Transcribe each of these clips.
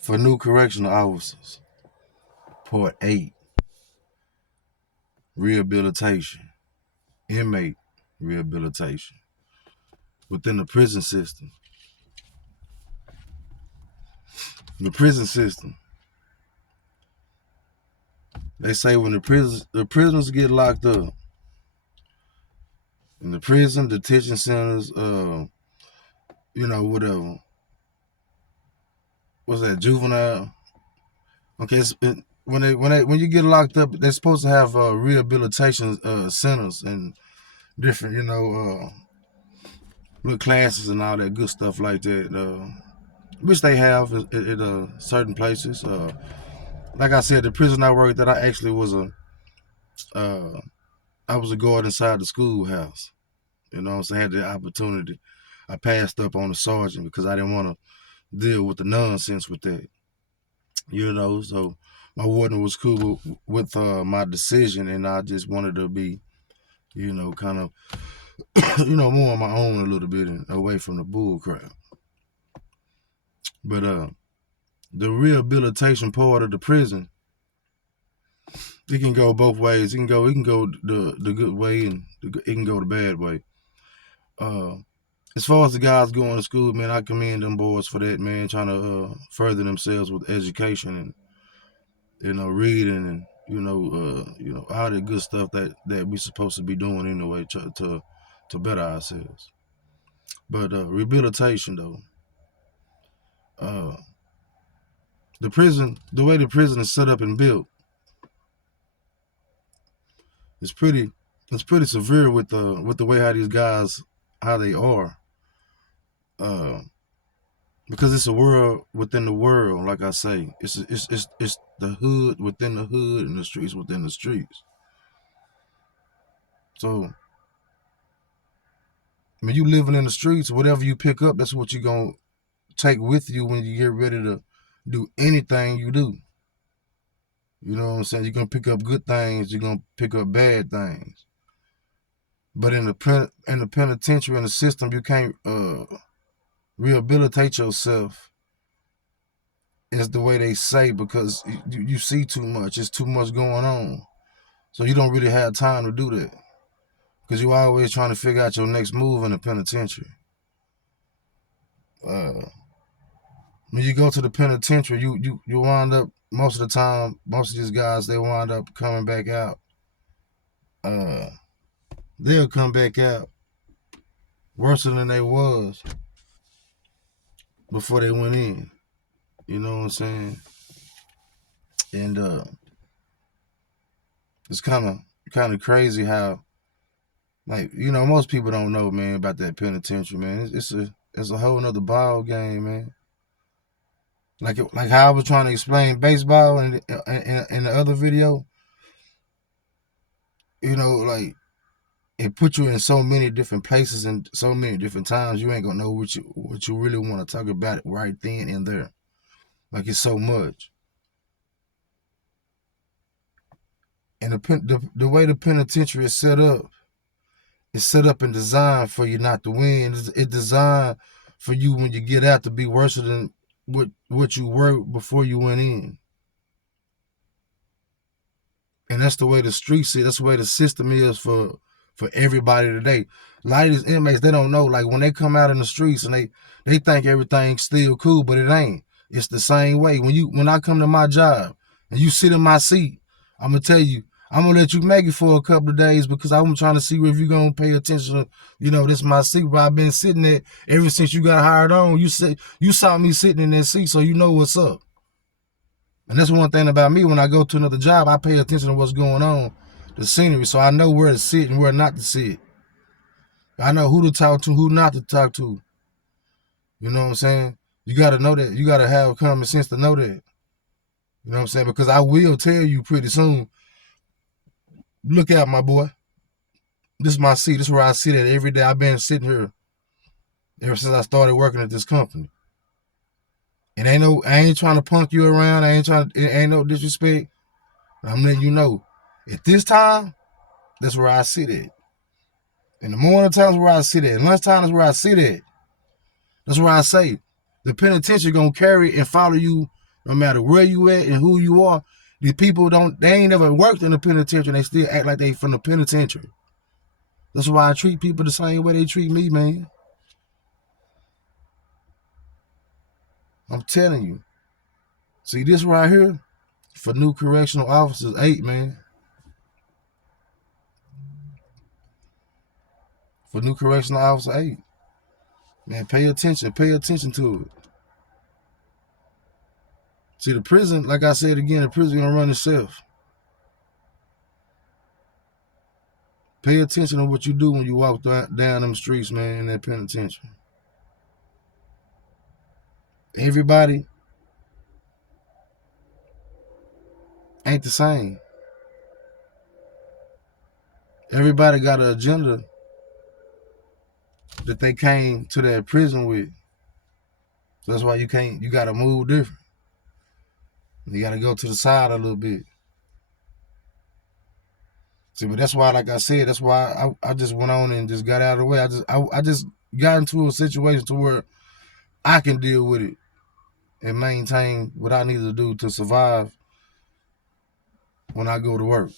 for new correctional officers. Part 8, rehabilitation, inmate rehabilitation within the prison system. The prison system. They say when the prisoners get locked up, in the prison, detention centers, whatever. What's that, juvenile? Okay, when you get locked up, they're supposed to have rehabilitation centers and different, little classes and all that good stuff like that, which they have at certain places. Like I said, the prison I worked at, I actually was uh, I was a guard inside the schoolhouse. You know what I'm saying? I had the opportunity. I passed up on the sergeant because I didn't want to deal with the nonsense with that. So my warden was cool with my decision, and I just wanted to be, kind of, more on my own a little bit and away from the bull crap. But the rehabilitation part of the prison, it can go both ways. It can go the good way, and it can go the bad way. Uh, as far as the guys going to school, man, I commend them boys for that, man, trying to further themselves with education and reading and all the good stuff that we supposed to be doing anyway to better ourselves. But rehabilitation though, uh, the way the prison is set up and built, it's pretty severe with the way how these guys how they are. Uh, because it's a world within the world, like I say, it's the hood within the hood and the streets within the streets. So when you living in the streets, whatever you pick up, that's what you're gonna take with you when you get ready to do anything you do. You know what I'm saying? You're gonna pick up good things, you're gonna pick up bad things. But in the penitentiary, in the system, you can't rehabilitate yourself, is the way they say, because you see too much. It's too much going on. So you don't really have time to do that. Because you're always trying to figure out your next move in the penitentiary. Uh, when you go to the penitentiary, you wind up, most of the time, most of these guys, they wind up coming back out. They'll come back out worse than they was before they went in. You know what I'm saying? And it's kind of crazy how, like, most people don't know, man, about that penitentiary, man. It's a whole nother ball game, man. Like how I was trying to explain baseball in the other video, like, it put you in so many different places and so many different times. You ain't gonna know what you really want to talk about right then and there. Like, it's so much. And the way the penitentiary is set up, it's set up and designed for you not to win. It's designed for you when you get out to be worse than what you were before you went in. And that's the way the streets is. That's the way the system is for everybody today. A lot of these inmates, they don't know. Like, when they come out in the streets and they think everything's still cool, but it ain't. It's the same way. When I come to my job and you sit in my seat, I'm gonna tell you, I'm gonna let you make it for a couple of days, because I'm trying to see if you're gonna pay attention to, this is my seat where I've been sitting there ever since you got hired on. You saw me sitting in that seat, so you know what's up. And that's one thing about me. When I go to another job, I pay attention to what's going on, the scenery, so I know where to sit and where not to sit. I know who to talk to, who not to talk to. You know what I'm saying? You got to know that. You got to have common sense to know that. You know what I'm saying? Because I will tell you pretty soon, look out, my boy. This is my seat. This is where I sit at every day. I've been sitting here ever since I started working at this company. And I ain't trying to punk you around. It ain't no disrespect. I'm letting you know. At this time, that's where I sit at. In the morning times, where I sit at. Lunchtime is where I sit at. That's where I say the penitentiary gonna carry and follow you No matter where you at and who you are, these people they ain't never worked in the penitentiary and they still act like they from the penitentiary. That's why I treat people the same way they treat me, man. I'm telling you. See, this right here, for new correctional officers, 8, man. For new correctional officer 8. Man, pay attention to it. See, the prison, like I said again, the prison gonna run itself. Pay attention to what you do when you walk down them streets, man, in that penitentiary. Everybody ain't the same. Everybody got an agenda that they came to that prison with. So that's why you gotta move different. You gotta go to the side a little bit. See, but that's why, like I said, that's why I just went on and just got out of the way. I just got into a situation to where I can deal with it and maintain what I need to do to survive when I go to work.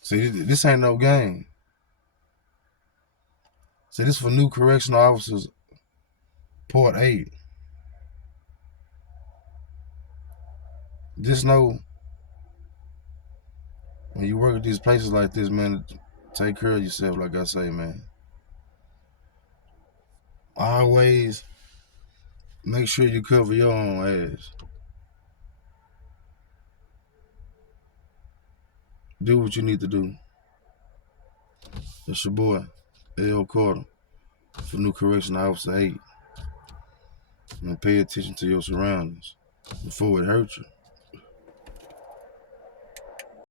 See, this ain't no game. See, this for new correctional officers, Part 8. Just know when you work at these places like this, man, take care of yourself, like I say, man. Always make sure you cover your own ass. Do what you need to do. It's your boy, L. Carter, for new correctional officer 8. And pay attention to your surroundings before it hurts you.